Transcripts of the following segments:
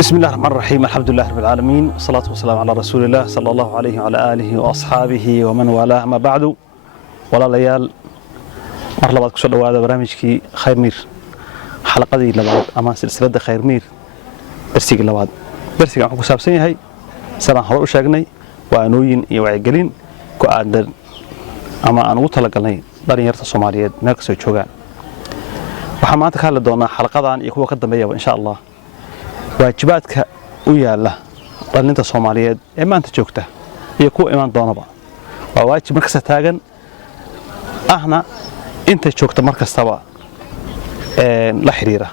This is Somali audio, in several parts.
بسم الله الرحمن الرحيم الحمد لله رب العالمين والصلاة والسلام على رسول الله صلى الله عليه وعلى آله وأصحابه ومن والاه ما بعد ولا ليال مرلبات كسر هذا برنامجكي خير مير حلقة دي لبعض أما سلسلة خير مير برسيق لبعض برسيق عن كسب سنة هاي سنة حلو شاقني وأنوين يوعيقلين كأدر أما أنا وطلقني دارين يرت الصوماليات مركز وجوجان وحمات خالد دونا حلقة عن يكون قدم بيا إن شاء الله waajibaadka u yaala dhalinta Soomaaliyeed ee maanta joogta iyo kuwa iman doonaba waa waajib markasta taagan ahna inta joogta markastaba la xiriira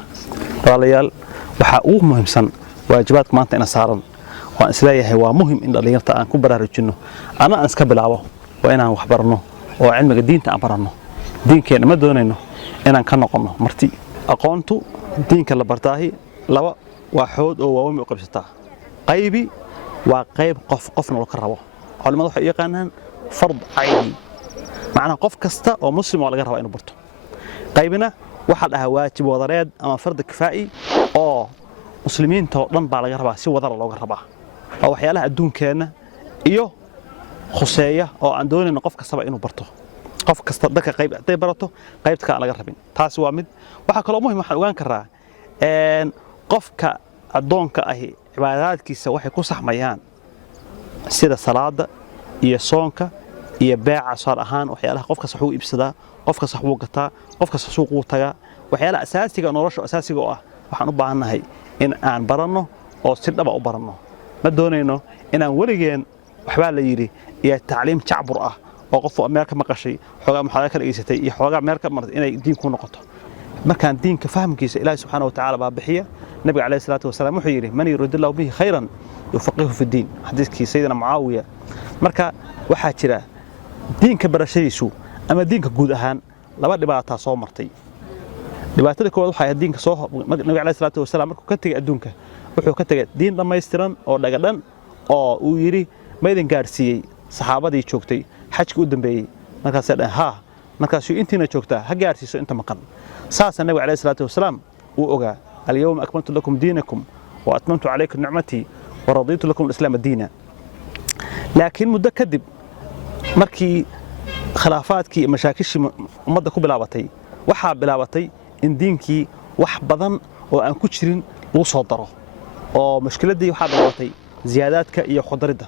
walaalayaal waxa ugu muhiimsan waajibaadka maanta ina saaran waan isleeyahay waa muhiim in dhalinyarta aan ku baraarujino ana aan iska bilaabo waa inaan wax barno oo cilmiga diinta aan barano diinkeena ma doonayno inaan ka noqono marti aqoontu diinka la bartaahi laba وحود أو وامي وقبسته قيبي وقيب قفنا الكربة على ما ضح يقانن فرض عيني معنا قف كسته ومسلم ولا غيره إنه برته قيبنا واحد واجب وضريد أما فرض كفائي أو مسلمين تضم على غيره سوى وضر الله غيره أو حيالها الدون كان إيوه خصية أو عندون إنه قف كسته إنه برته قف كسته ذاك قيب برته قيبتك على غيره تاس وامد وحكى له مهم وان كراه qofka adoonka ahi cibaadadkiisa waxay ku saxmayaan sida salaada iyo soonka iyo beeca sar ahaan waxyaalaha qofka saxuu ibsada qofka saxuu gataa qofka suuqu taga waxyaalaha asaasiga nolosha asaasiga ah waxaan u baahanahay in aan baranno oo si dhab ah u baranno ma doonayno in aan waligeen waxba la yiri iyo tacliim jacbur ah oo qof Ameerika maqashay xogaa maxaa ka dhageysatay iyo xogaa Ameerika martay inay diin ku noqoto markaan diinka fahamkiisa Ilaahay subhanahu wa ta'ala baa bixiya النبي عليه الصلاة والسلام وحيره من يريد الله به خيرا يفقهه في الدين حديث كي سيدنا معاوية مركا وحاجرة دينك برشيسو أما دينك جود أهان لبعض دبعتها صومرتي دبعتك واضح يا دينك صوه النبي عليه الصلاة والسلام مركو كتج أدونك وحو كتج دين لما يسترن أو لقدن أو ويري ما يدين قارسي صحابة دي شوكتي حج قدام بي مركا سأل ها مركا شو أنت نشوكتها هجارسي سو أنت مكان ساس النبي عليه الصلاة والسلام وأوجا اليوم أكملت لكم دينكم وأتممت عليكم نعمتي ورضيت لكم الإسلام دينا لكن مدة كذب مركي خلافاتكي مشاكلش مدة بلابتي وحا بلابتي إن دينكي وحبضا وأن كتشرين وصدره ومشكلة دي وحا بلابتي زياداتك إيا خضردة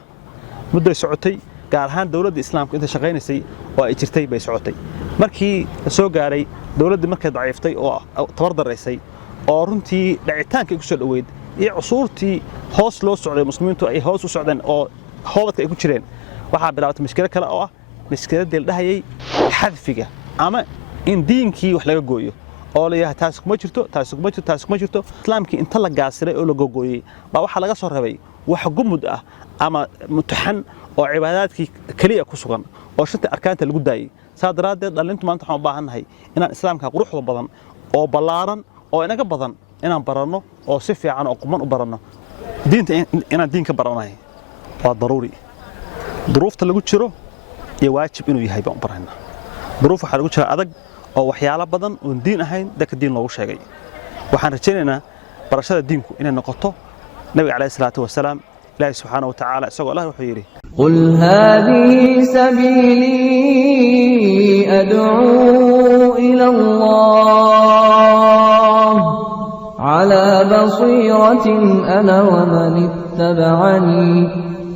مدة سعوتي قال هان دولة الإسلام كنت شغينسي وإجرتي بي سعوتي مركي سو قاري دولة دي مركي ضعيفتي أو تورد الرئيسي oo runtii dhacitaanka ku soo dhaweyd iyo cusurtii hoos loo socday muslimiintu ay hoos u socdeen oo hoobadka ay ku jireen waxa bilaabtay mushkilad kale oo ah mushkiladii dhahayay xadfiga ama in diinkii wax laga gooyo oo leeyahay taas kuma jirto islaamkii inta la gaasiray oo la gooyay baa waxa laga soo rabay wax gumud ah ama mutaxan oo cibaadaadkii kaliya ku sugan oo shanta arkaanta lagu daayay saadaradeed dhalintu maanta waxaan u baahanahay inaan islaamka quruxda badan oo balaaran oo inaga badan inaan baranno oo si fiican oo quman u baranno diinta inaan diinka baranahay waa daruuri duruufta lagu jiro iyo waajib inuu yahay baan baranaa duruuf waxa lagu jira adag oo waxyaalo badan oo diin ahayn dadka diin loogu sheegay waxaan rajaynaynaa barashada diinku inay noqoto nabiga kaleey salaatu wasalaam ilaahay subhanahu wa ta'ala isagoo Allah wuxuu yiri qul hadhihi sabili ad'u ila Allah على بصيرة أنا ومن اتبعني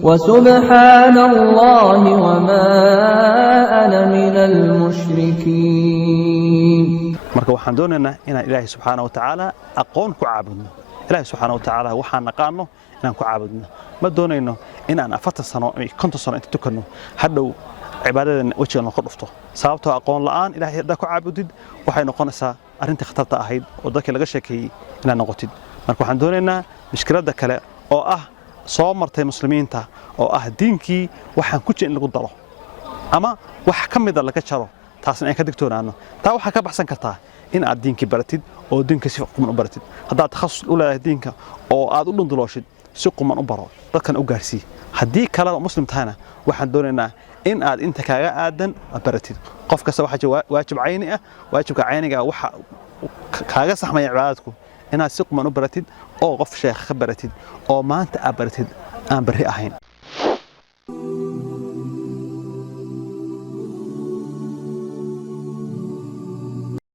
وسبحان الله وما أنا من المشركين marka waxaan doonaynaa inaan Ilaahay subhanahu wa ta'ala aqoon ku caabudno Ilaahay subhanahu wa ta'ala waxaan naqaano inaan ku caabudno ma doonayno inaan 40 sano ama 50 sano inta tukano hadhow cibaadadan wajiga ku dhufto sababtoo aqoon la'aan Ilaahay hadda ku caabudid waxay noqonaysaa arinta khatarta ahayd oo dadka laga sheekay inaan noqotid marka waxaan doonaynaa mushkilada kale oo ah soo martay muslimiinta oo ah diinkii waxaan ku jin lagu daro ama wax kamid ah laga jaro taasna ay ka digtoonaano taa waxa ka baxsan kartaa in aad diinkii baratid oo diinka si quman u baratid haddaad takhasus u leedahay diinka oo aad u dhundulooshid si quman u baro dadkan u gaarsii haddii kale muslim tahana waxaan doonaynaa in aad inta kaaga aadan baratid qof kasta waxa waajib cayni ah waajibka cayniga waxa kaaga saxmay cibaadadku inaad si quman u baratid oo qof sheekh ka baratid oo maanta aad baratid aan bari ahayn